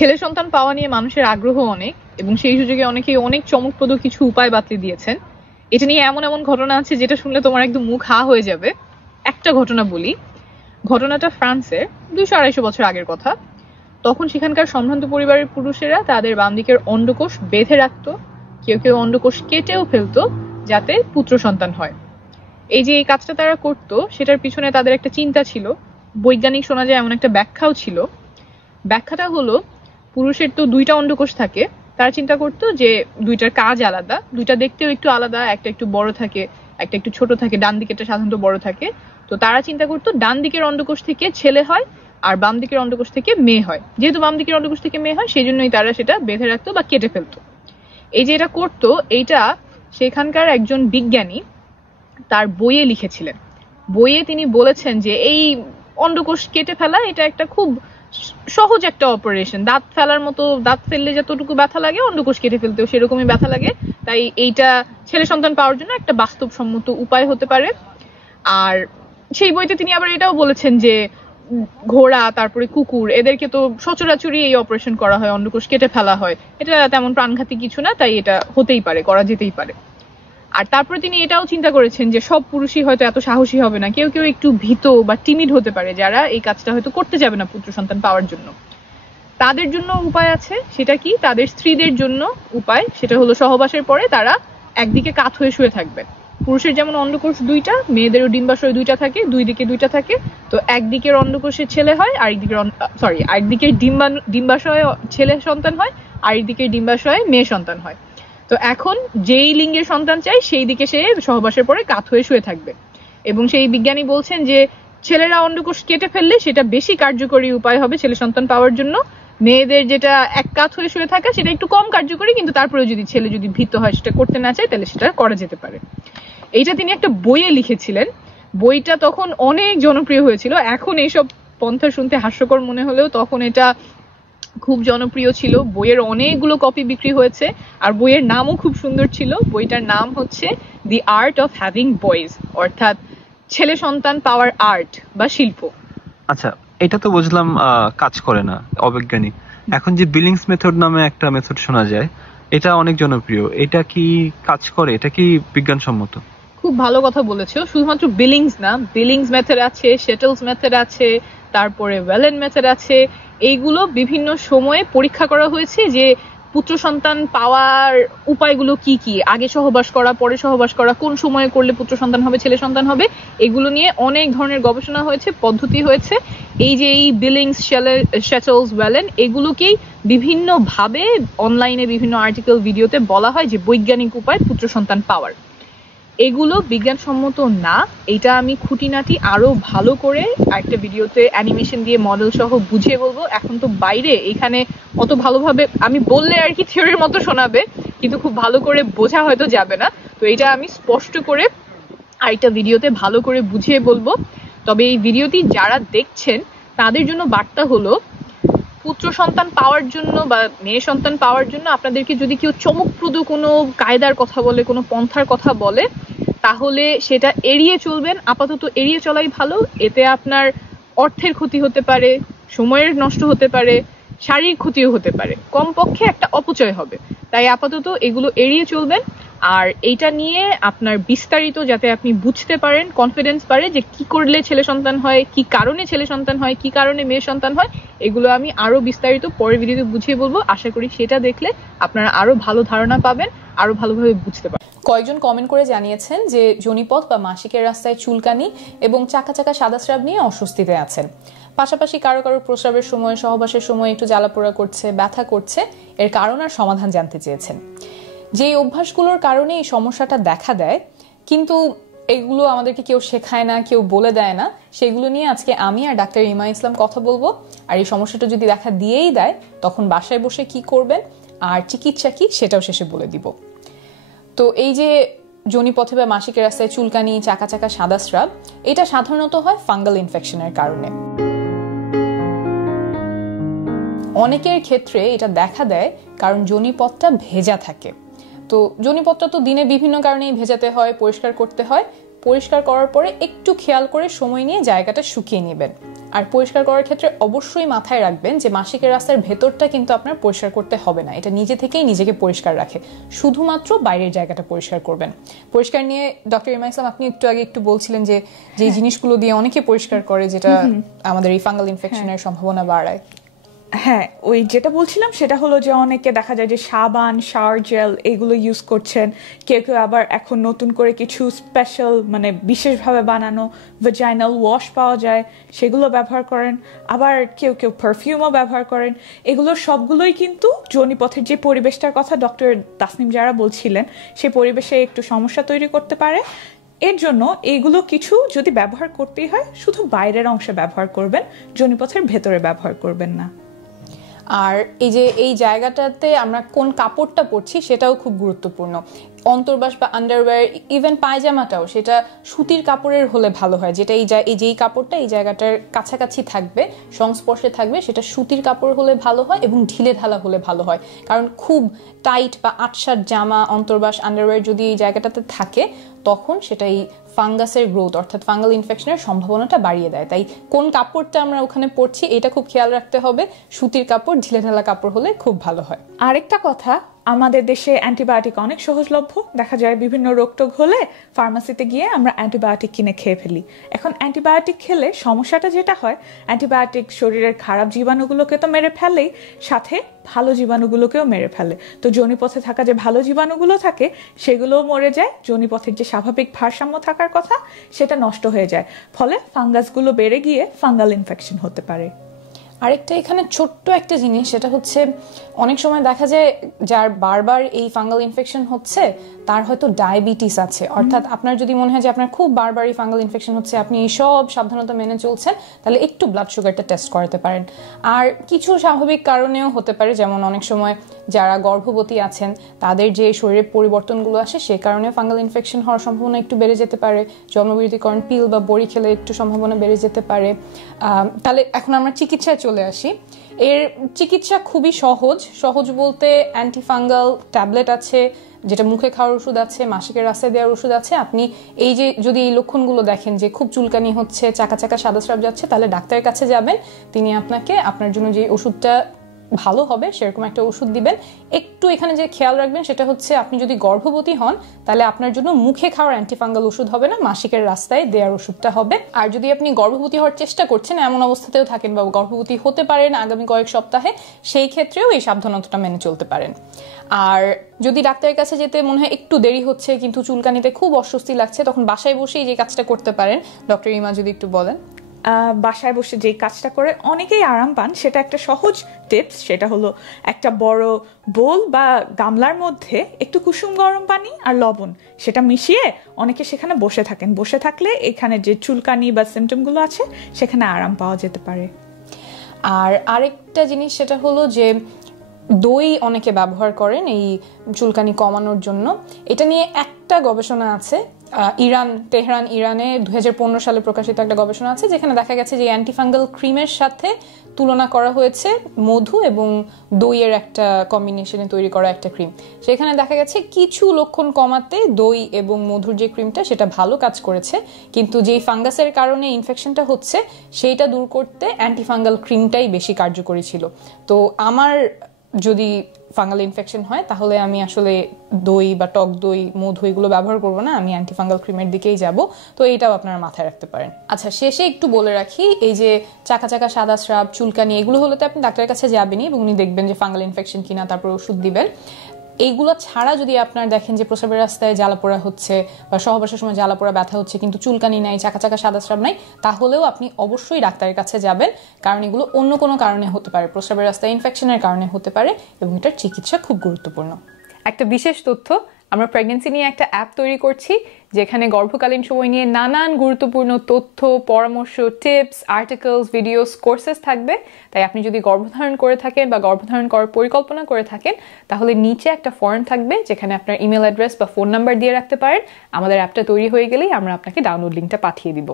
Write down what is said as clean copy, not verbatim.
ছেলে সন্তান পাওয়া নিয়ে মানুষের আগ্রহ অনেক, এবং সেই সুযোগে অনেকেই অনেক চমকপ্রদ কিছু উপায় বাতলে দিয়েছেন। এটা নিয়ে এমন এমন ঘটনা আছে যেটা শুনলে তোমার একদম মুখ হা হয়ে যাবে। একটা ঘটনা বলি। ঘটনাটা ফ্রান্সের 200-250 বছর আগের কথা। তখন সেখানকার সম্ভ্রান্ত পরিবারের পুরুষেরা তাদের বাম দিকের অন্ডকোষ বেঁধে রাখতো, কেউ কেউ অন্ডকোষ কেটেও ফেলতো যাতে পুত্র সন্তান হয়। এই যে এই কাজটা তারা করতো, সেটার পিছনে তাদের একটা চিন্তা ছিল, বৈজ্ঞানিক শোনা যায় এমন একটা ব্যাখ্যাও ছিল। ব্যাখ্যাটা হলো, পুরুষের তো 2টা অন্ডকোষ থাকে, তারা চিন্তা করতো যে 2টার কাজ আলাদা, 2টা দেখতেও একটু আলাদা, একটা একটু বড় থাকে, একটা একটু ছোট থাকে, ডান দিকেরটা সাধারণত বড় থাকে। তো তারা চিন্তা করতো ডান দিকের অন্ডকোষ থেকে ছেলে হয় আর বাম দিকের অন্ডকোষ থেকে মেয়ে হয়। যেহেতু বাম দিকের অন্ডকোষ থেকে মেয়ে হয়, সেই জন্যই তারা সেটা বেঁধে রাখতো বা কেটে ফেলতো। এই যে এটা করতো, এইটা সেখানকার একজন বিজ্ঞানী তার বইয়ে লিখেছিলেন। বইয়ে তিনি বলেছেন যে এই অন্ডকোষ কেটে ফেলা এটা একটা খুব সহজ একটা অপারেশন, দাঁত ফেলার মতো, দাঁত ফেললে যতটুকু ব্যথা লাগে অন্ডকোষ কেটে ফেলতেও সেরকমই ব্যথা লাগে। তাই এইটা ছেলে সন্তান পাওয়ার জন্য একটা বাস্তবসম্মত উপায় হতে পারে। আর সেই বইতে তিনি আবার এটাও বলেছেন যে ঘোড়া, তারপরে কুকুর, এদেরকে তো সচরাচরই এই অপারেশন করা হয়, অন্ডকোষ কেটে ফেলা হয়, এটা তেমন প্রাণঘাতী কিছু না, তাই এটা হতেই পারে, করা যেতেই পারে। আর তারপরে তিনি এটাও চিন্তা করেছেন যে সব পুরুষই হয়তো এত সাহসী হবে না, কেউ কেউ একটু ভীত বা টিমিড হতে পারে, যারা এই কাজটা হয়তো করতে যাবে না পুত্র সন্তান পাওয়ার জন্য। তাদের জন্য উপায় আছে। সেটা কি? তাদের স্ত্রীদের জন্য উপায়, সেটা হলো সহবাসের পরে তারা একদিকে কাত হয়ে শুয়ে থাকবে। পুরুষের যেমন অন্ডকোষ 2টা, মেয়েদেরও ডিম্বাশয় 2টা থাকে, দুই দিকে 2টা থাকে। তো একদিকের অন্ডকোষে ছেলে হয়, একদিকের ডিম্বাশয়ে ছেলে সন্তান হয়, আরেকদিকের ডিম্বাশয়ে মেয়ে সন্তান হয়। তো এখন যেই লিঙ্গের সন্তান চাই সেই দিকে সে সহবাসের পরে কাত হয়ে শুয়ে থাকবে। এবং সেই বিজ্ঞানী বলছেন যে ছেলেরা অন্ডকোষ কেটে ফেললে সেটা বেশি কার্যকরী উপায় হবে ছেলে সন্তান পাওয়ার জন্য। মেয়েদের যেটা এক কাত হয়ে শুয়ে থাকা সেটা একটু কম কার্যকরী, কিন্তু তারপরে যদি ছেলে যদি ভীত হয়, সেটা করতে না চায়, তাহলে সেটা করা যেতে পারে। এইটা তিনি একটা বইয়ে লিখেছিলেন। বইটা তখন অনেক জনপ্রিয় হয়েছিল। এখন এইসব পন্থা শুনতে হাস্যকর মনে হলেও তখন এটা খুব জনপ্রিয় ছিল। বইয়ের অনেকগুলো কপি বিক্রি হয়েছে, আর বইয়ের নামও খুব সুন্দর ছিল। বইটার নাম হচ্ছে দি আর্ট অফ হ্যাভিং বয়েজ, অর্থাৎ ছেলে সন্তান পাওয়ার আর্ট বা শিল্প। আচ্ছা, এটা তো বুঝলাম কাজ করে না, অবৈজ্ঞানিক। এখন যে বিলিংস মেথড নামে একটা মেথড শোনা যায়, এটা অনেক জনপ্রিয়, এটা কি কাজ করে? এটা কি বিজ্ঞানসম্মত? খুব ভালো কথা বলেছো। শুধুমাত্র বিলিংস না, বিলিংস মেথড আছে, শেটলস মেথড আছে, তারপরে ওয়েলেন মেথড আছে। এইগুলো বিভিন্ন সময়ে পরীক্ষা করা হয়েছে যে পুত্র সন্তান পাওয়ার উপায়গুলো কি কি, আগে সহবাস করা, পরে সহবাস করা, কোন সময়ে করলে পুত্র সন্তান হবে, ছেলে সন্তান হবে, এগুলো নিয়ে অনেক ধরনের গবেষণা হয়েছে, পদ্ধতি হয়েছে। এই যে এই বিলিংস, শেটলস, ওয়েলেন, এগুলোকেই বিভিন্ন ভাবে অনলাইনে বিভিন্ন আর্টিকেল, ভিডিওতে বলা হয় যে বৈজ্ঞানিক উপায় পুত্র সন্তান পাওয়ার। এগুলো বিজ্ঞানসম্মত না, এটা আমি খুঁটিনাটি আরো ভালো করে একটা ভিডিওতে অ্যানিমেশন দিয়ে মডেল সহ বুঝিয়ে বলবো। এখন তো বাইরে, এখানে অত ভালোভাবে আমি বললে আর কি থিওরির মতো শোনাবে, কিন্তু খুব ভালো করে বোঝা হয়তো যাবে না। তো এটা আমি স্পষ্ট করে আরেকটা ভিডিওতে ভালো করে বুঝিয়ে বলবো। তবে এই ভিডিওটি যারা দেখছেন তাদের জন্য বার্তা হলো, পুত্র সন্তান পাওয়ার জন্য বা মেয়ে সন্তান পাওয়ার জন্য আপনাদেরকে যদি কেউ চমকপ্রদ কোনো কায়দার কথা বলে, কোনো পন্থার কথা বলে, তাহলে সেটা এড়িয়ে চলবেন। আপাতত এড়িয়ে চলাই ভালো। এতে আপনার অর্থের ক্ষতি হতে পারে, সময়ের নষ্ট হতে পারে, শারীরিক ক্ষতিও হতে পারে, কমপক্ষে একটা অপচয় হবে। তাই আপাতত এগুলো এড়িয়ে চলবেন। আর এইটা নিয়ে আপনার বিস্তারিত যাতে আপনি বুঝতে পারেন, কনফিডেন্স পারে যে কি করলে ছেলে সন্তান হয়, কি কারণে ছেলে সন্তান হয়, কি কারণে মেয়ে সন্তান হয়, এগুলো আমি আরো বিস্তারিত পরের ভিডিওতে বুঝিয়ে বলবো। আশা করি সেটা দেখলে আপনারা আরো ভালো ধারণা পাবেন, আরো ভালোভাবে বুঝতে পারবেন। কয়েকজন কমেন্ট করে জানিয়েছেন যে যোনিপথ বা মাসিকের রাস্তায় চুলকানি এবং চাকা চাকা সাদা স্রাব নিয়ে অস্বস্তিতে আছেন। পাশাপাশি কারো কারো প্রস্রাবের সময়, সহবাসের সময় একটু জ্বালাপোড়া করছে, ব্যথা করছে। এর কারণ আর সমাধান জানতে চেয়েছেন। যেই অভ্যাসগুলোর কারণে এই সমস্যাটা দেখা দেয়, কিন্তু এগুলো আমাদেরকে কেউ শেখায় না, কেউ বলে দেয় না, সেগুলো নিয়ে আজকে আমি আর ডাক্তার ইমা ইসলাম কথা বলবো। আর এই সমস্যাটা যদি দেখা দিয়েই দেয়, তখন বাসায় বসে কি করবেন আর চিকিৎসা কি সেটাও শেষে বলে দিব। তো এই যে যোনিপথে বা মাসিকের রাস্তায় চুলকানি, চাকা চাকা সাদা স্রাব, এটা সাধারণত হয় ফাঙ্গাল ইনফেকশনের কারণে। অনেকের ক্ষেত্রে এটা দেখা দেয় কারণ যোনিপথটা ভেজা থাকে। তো যোনিপথটা তো দিনে বিভিন্ন কারণেই ভেজাতে হয়, পরিষ্কার করতে হয়। পরিষ্কার করার পরে একটু খেয়াল করে সময় নিয়ে জায়গাটা শুকিয়ে নেবেন। আর পরিষ্কার করার ক্ষেত্রে অবশ্যই মাথায় রাখবেন যে মাসিকের রাস্তার ভেতরটা কিন্তু আপনার পরিষ্কার করতে হবে না, এটা নিজে থেকেই নিজেকে পরিষ্কার রাখে, শুধুমাত্র বাইরের জায়গাটা পরিষ্কার করবেন। পরিষ্কার নিয়ে ডক্টর ইমা ইসলাম আপনি একটু আগে একটু বলছিলেন যে যে জিনিসগুলো দিয়ে অনেকে পরিষ্কার করে যেটা আমাদের এই ফাঙ্গাল ইনফেকশনের সম্ভাবনা বাড়ায়। হ্যাঁ, ওই যেটা বলছিলাম সেটা হলো যে অনেকে দেখা যায় যে সাবান, শাওয়ার জেল এগুলো ইউজ করছেন, কেউ কেউ আবার এখন নতুন করে কিছু স্পেশাল মানে বিশেষভাবে বানানো ভ্যাজাইনাল ওয়াশ পাওয়া যায়, সেগুলো ব্যবহার করেন। আবার কেউ কেউ পারফিউমও ব্যবহার করেন। এগুলোর সবগুলোই কিন্তু যোনিপথের যে পরিবেশটার কথা ডক্টর তাসনিম যারা বলছিলেন সেই পরিবেশে একটু সমস্যা তৈরি করতে পারে। এর জন্য এইগুলো কিছু যদি ব্যবহার করতেই হয় শুধু বাইরের অংশে ব্যবহার করবেন, যোনিপথের ভেতরে ব্যবহার করবেন না। আর এই যে এই জায়গাটাতে আমরা কোন কাপড়টা পরছি সেটাও খুব গুরুত্বপূর্ণ। অন্তর্বাস বা আন্ডারওয়্যার, ইভেন পায়জামাটাও সেটা সুতির কাপড়ের হলে ভালো হয়, যেটা যেই কাপড়টা এই জায়গাটার কাছাকাছি থাকবে, সংস্পর্শে থাকবে, সেটা সুতির কাপড় হলে ভালো হয় এবং ঢিলে ঢালা হলে ভালো হয়। কারণ খুব টাইট বা আটসাট জামা, অন্তর্বাস, আন্ডারওয়্যার যদি এই জায়গাটাতে থাকে তখন সেটা এই ফাঙ্গাসের গ্রোথ অর্থাৎ ফাঙ্গাল ইনফেকশনের সম্ভাবনাটা বাড়িয়ে দেয়। তাই কোন কাপড়টা আমরা ওখানে পরছি এটা খুব খেয়াল রাখতে হবে। সুতির কাপড়, ঢিলে ঢালা কাপড় হলে খুব ভালো হয়। আরেকটা কথা, আমাদের দেশে অ্যান্টিবায়োটিক অনেক সহজলভ্য। দেখা যায় বিভিন্ন রোগটোগ হলে ফার্মাসিতে গিয়ে আমরা অ্যান্টিবায়োটিক কিনে খেয়ে ফেলি। এখন অ্যান্টিবায়োটিক খেলে সমস্যাটা যেটা হয়, অ্যান্টিবায়োটিক শরীরের খারাপ জীবাণুগুলোকে তো মেরে ফেলেই, সাথে ভালো জীবাণুগুলোকেও মেরে ফেলে। তো যোনিপথে থাকা যে ভালো জীবাণুগুলো থাকে সেগুলোও মরে যায়, যোনিপথের যে স্বাভাবিক ভারসাম্য থাকার কথা সেটা নষ্ট হয়ে যায়, ফলে ফাঙ্গাসগুলো বেড়ে গিয়ে ফাঙ্গাল ইনফেকশন হতে পারে। আরেকটা এখানে ছোট্ট একটা জিনিস, সেটা হচ্ছে অনেক সময় দেখা যায় যার বারবার এই ফাঙ্গাল ইনফেকশন হচ্ছে তার হয়তো ডায়াবেটিস আছে। অর্থাৎ আপনার যদি মনে হয় যে আপনার খুব বারবারই ফাঙ্গাল ইনফেকশন হচ্ছে, আপনি সব সাবধানতা মেনে চলছেন, তাহলে একটু ব্লাড সুগারটা টেস্ট করাতে পারেন। আর কিছু স্বাভাবিক কারণেও হতে পারে, যেমন অনেক সময় যারা গর্ভবতী আছেন তাদের যে শরীরের পরিবর্তনগুলো আসে সে কারণে ফাঙ্গাল ইনফেকশন হওয়ার সম্ভাবনা একটু বেড়ে যেতে পারে। জন্মবিরতিকরণ পিল বা বড়ি খেলে একটু সম্ভাবনা বেড়ে যেতে পারে। তাহলে এখন আমরা চিকিৎসায় চলে আসি। এর চিকিৎসা খুবই সহজ বলতে অ্যান্টিফাঙ্গাল ট্যাবলেট আছে, যেটা মুখে খাওয়ার ওষুধ আছে, মাসিকের রাস্তায় দেওয়ার ওষুধ আছে। আপনি এই যে যদি এই লক্ষণগুলো দেখেন যে খুব চুলকানি হচ্ছে, চাকা চাকা সাদা স্রাব যাচ্ছে, তাহলে ডাক্তারের কাছে যাবেন। তিনি আপনাকে আপনার জন্য যে ওষুধটা ভালো হবে সেরকম একটা ওষুধ দিবেন। একটু এখানে যে খেয়াল রাখবেন সেটা হচ্ছে আপনি যদি গর্ভবতী হন তাহলে আপনার জন্য মুখে খাওয়ার অ্যান্টিফাঙ্গাল ওষুধ হবে না, মাসিকের রাস্তায় দেওয়ার ওষুধটা হবে। আর যদি আপনি গর্ভবতী হওয়ার চেষ্টা করছেন, এমন অবস্থাতেও থাকেন বা গর্ভবতী হতে পারেন আগামী কয়েক সপ্তাহে, সেই ক্ষেত্রেও এই সাবধানতাটা মেনে চলতে পারেন। আর যদি ডাক্তারের কাছে যেতে মনে হয় একটু দেরি হচ্ছে কিন্তু চুলকানিতে খুব অস্বস্তি লাগছে, তখন বাসায় বসেই যে কাজটা করতে পারেন, ডক্টর ইমা যদি একটু বলেন। বাসায় বসে যেই কাজটা করে অনেকেই আরাম পান সেটা একটা সহজ টিপস, সেটা হলো একটা বড় বোল বা গামলার মধ্যে একটু কুসুম গরম পানি আর লবণ সেটা মিশিয়ে অনেকে সেখানে বসে থাকেন। বসে থাকলে এখানে যে চুলকানি বা সিমটমগুলো আছে সেখানে আরাম পাওয়া যেতে পারে। আর আরেকটা জিনিস সেটা হলো যে দই অনেকে ব্যবহার করেন এই চুলকানি কমানোর জন্য। এটা নিয়ে একটা গবেষণা আছে, তেহরান ইরানে 2015 সালে প্রকাশিত একটা গবেষণা আছে, যেখানে দেখা গেছে যে অ্যান্টিফাঙ্গাল ক্রিমের সাথে তুলনা করা হয়েছে মধু এবং দইয়ের একটা কম্বিনেশনে তৈরি করা একটা ক্রিম। সেখানে দেখা গেছে কিছু লক্ষণ কমাতে দই এবং মধুর যে ক্রিমটা সেটা ভালো কাজ করেছে, কিন্তু যেই ফাঙ্গাসের কারণে ইনফেকশনটা হচ্ছে সেইটা দূর করতে অ্যান্টিফাঙ্গাল ক্রিমটাই বেশি কার্যকরী ছিল। তো আমার যদি ফাঙ্গাল ইনফেকশন হয় তাহলে আমি আসলে দই বা টক দই, মধু এগুলো ব্যবহার করবো না, আমি অ্যান্টিফাঙ্গাল ক্রিমের দিকেই যাব। তো এইটাও আপনারা মাথায় রাখতে পারেন। আচ্ছা, শেষে একটু বলে রাখি, এই যে চাকা চাকা সাদা স্রাব, চুলকানি এগুলো হলে তো আপনি ডাক্তারের কাছে যাবেনই এবং উনি দেখবেন যে ফাঙ্গাল ইনফেকশন কিনা, তারপর ওষুধ দিবেন। এইগুলো ছাড়া যদি আপনার দেখেন যে প্রস্রাবের রাস্তায় জ্বালাপোড়া হচ্ছে বা সহবাসের সময় জ্বালাপোড়া ব্যথা হচ্ছে কিন্তু চুলকানি নাই, চাকা চাকা সাদা স্রাব নাই, তাহলেও আপনি অবশ্যই ডাক্তারের কাছে যাবেন, কারণ এগুলো অন্য কোনো কারণে হতে পারে, প্রস্রাবের রাস্তায় ইনফেকশনের কারণে হতে পারে এবং এটার চিকিৎসা খুব গুরুত্বপূর্ণ। একটা বিশেষ তথ্য, আমরা প্রেগন্যান্সি নিয়ে একটা অ্যাপ তৈরি করছি যেখানে গর্ভকালীন সময় নিয়ে নানান গুরুত্বপূর্ণ তথ্য, পরামর্শ, টিপস, আর্টিকেলস, ভিডিওস, কোর্সেস থাকবে। তাই আপনি যদি গর্ভধারণ করে থাকেন বা গর্ভধারণ করার পরিকল্পনা করে থাকেন তাহলে নিচে একটা ফর্ম থাকবে যেখানে আপনার ইমেল অ্যাড্রেস বা ফোন নাম্বার দিয়ে রাখতে পারেন। আমাদের অ্যাপটা তৈরি হয়ে গেলেই আমরা আপনাকে ডাউনলোড লিঙ্কটা পাঠিয়ে দিব।